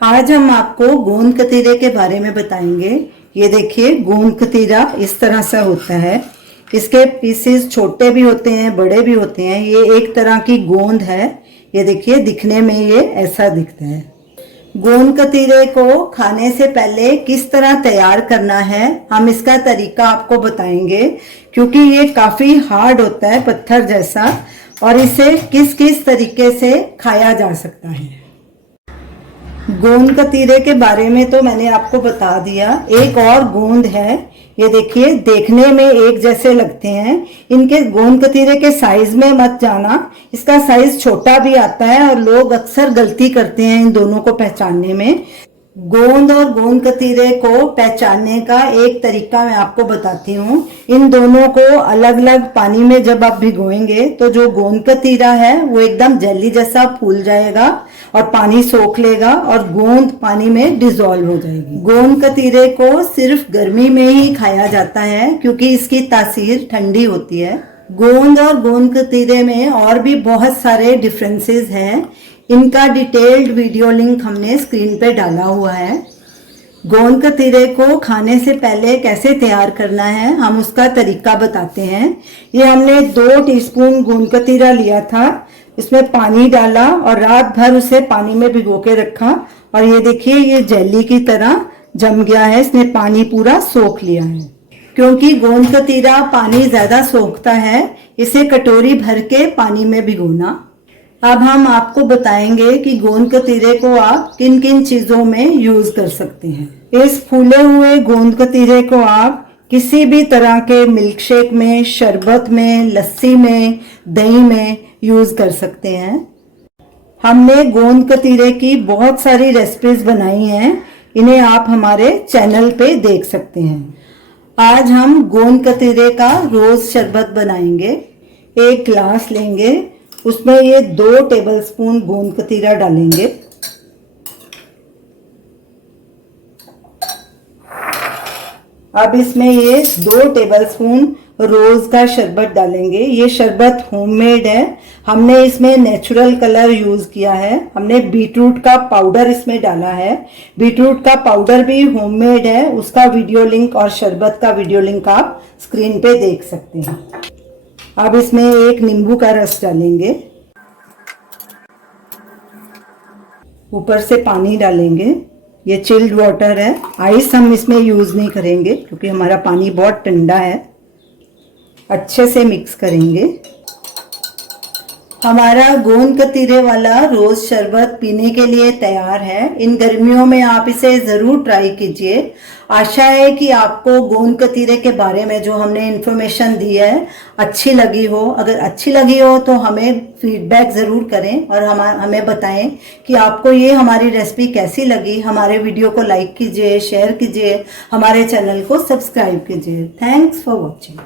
आज हम आपको गोंद कतीरे के बारे में बताएंगे। ये देखिए, गोंद कतीरा इस तरह से होता है। इसके पीसेस छोटे भी होते हैं, बड़े भी होते हैं। ये एक तरह की गोंद है। ये देखिए, दिखने में ये ऐसा दिखता है। गोंद कतीरे को खाने से पहले किस तरह तैयार करना है, हम इसका तरीका आपको बताएंगे, क्योंकि ये काफी हार्ड होता है, पत्थर जैसा, और इसे किस किस तरीके से खाया जा सकता है। गोंद कतीरे के बारे में तो मैंने आपको बता दिया। एक और गोंद है, ये देखिए, देखने में एक जैसे लगते हैं। इनके गोंद कतीरे के साइज में मत जाना, इसका साइज छोटा भी आता है और लोग अक्सर गलती करते हैं इन दोनों को पहचानने में। गोंद और गोंद कतीरे को पहचानने का एक तरीका मैं आपको बताती हूँ। इन दोनों को अलग अलग पानी में जब आप भिगोएंगे तो जो गोंद कतीरा है वो एकदम जेली जैसा फूल जाएगा और पानी सोख लेगा और गोंद पानी में डिसॉल्व हो जाएगी। गोंद कतीरे को सिर्फ गर्मी में ही खाया जाता है क्योंकि इसकी तासीर ठंडी होती है। गोंद और गोंद कतीरे में और भी बहुत सारे डिफरेंसेस हैं। इनका डिटेल्ड वीडियो लिंक हमने स्क्रीन पे डाला हुआ है। गोंद कतीरे को खाने से पहले कैसे तैयार करना है, हम उसका तरीका बताते हैं। ये हमने 2 टीस्पून गोंद कतीरा लिया था, इसमें पानी डाला और रात भर उसे पानी में भिगो के रखा, और ये देखिए, ये जेली की तरह जम गया है। इसने पानी पूरा सोख लिया है। क्योंकि गोंद कतीरा पानी ज्यादा सोखता है, इसे कटोरी भर के पानी में भिगोना। अब हम आपको बताएंगे कि गोंद कतीरे को आप किन किन चीजों में यूज कर सकते हैं। इस फूले हुए गोंद कतीरे को आप किसी भी तरह के मिल्क शेक में, शरबत में, लस्सी में, दही में यूज कर सकते हैं। हमने गोंद कतीरे की बहुत सारी रेसिपीज बनाई हैं, इन्हें आप हमारे चैनल पे देख सकते हैं। आज हम गोंद कतीरे का रोज शरबत बनाएंगे। एक ग्लास लेंगे, उसमें ये 2 टेबलस्पून गोंद कतीरा डालेंगे। अब इसमें ये 2 टेबलस्पून रोज का शरबत डालेंगे। ये शरबत होममेड है, हमने इसमें नेचुरल कलर यूज किया है। हमने बीटरूट का पाउडर इसमें डाला है। बीटरूट का पाउडर भी होममेड है, उसका वीडियो लिंक और शरबत का वीडियो लिंक आप स्क्रीन पे देख सकते हैं। अब इसमें एक नींबू का रस डालेंगे, ऊपर से पानी डालेंगे। ये चिल्ड वाटर है, आइस हम इसमें यूज नहीं करेंगे क्योंकि हमारा पानी बहुत ठंडा है। अच्छे से मिक्स करेंगे। हमारा गोंद कतीरे वाला रोज शरबत पीने के लिए तैयार है। इन गर्मियों में आप इसे जरूर ट्राई कीजिए। आशा है कि आपको गोंद कतीरे के बारे में जो हमने इन्फॉर्मेशन दी है अच्छी लगी हो। अगर अच्छी लगी हो तो हमें फीडबैक ज़रूर करें और हमें बताएं कि आपको ये हमारी रेसिपी कैसी लगी। हमारे वीडियो को लाइक कीजिए, शेयर कीजिए, हमारे चैनल को सब्सक्राइब कीजिए। Thanks for watching.